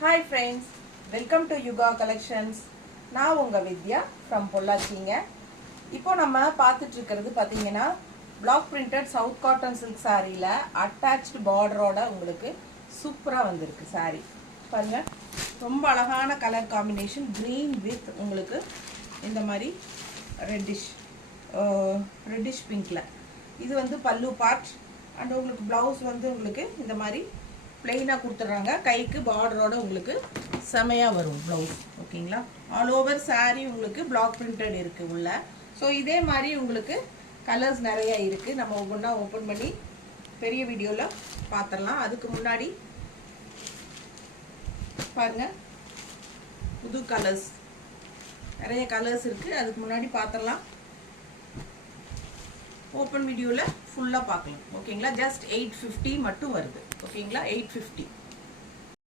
Hi friends, welcome to Yuga Collections. நான் உங்க வித்யா from பொள்ளாச்சிங்க. இப்போ நம்ம பார்த்துட்டு இருக்கிறது பாத்தீங்கன்னா block printed south cotton silk sareeல attached borderோட உங்களுக்கு சூப்பரா வந்திருக்கு saree. பாருங்க ரொம்ப அழகான கலர் காம்பினேஷன் green with உங்களுக்கு இந்த மாதிரி reddish pinkல. இது வந்து பல்லு பார்ட் and உங்களுக்கு blouse வந்து உங்களுக்கு இந்த மாதிரி plain-ஆ கொடுத்துறாங்க. கைக்கு border-ஓட உங்களுக்கு செமையா வரும் blouse. ஓகேங்களா? All over saree உங்களுக்கு block printed இருக்கு உள்ள. So இதே மாதிரி உங்களுக்கு கலர்ஸ் நிறைய இருக்கு. நம்ம ஒவ்வொண்ணா ஓபன் பண்ணி பெரிய வீடியோல பார்த்தறலாம். அதுக்கு முன்னாடி பாருங்க புது கலர்ஸ் நிறைய கலர்ஸ் இருக்கு. அதுக்கு முன்னாடி பார்த்தறலாம். ஓபன் வீடியோல ஃபுல்லா பார்க்கலாம். ஓகேங்களா? just 850 மட்டும் வருது. ஓகேங்களா? 850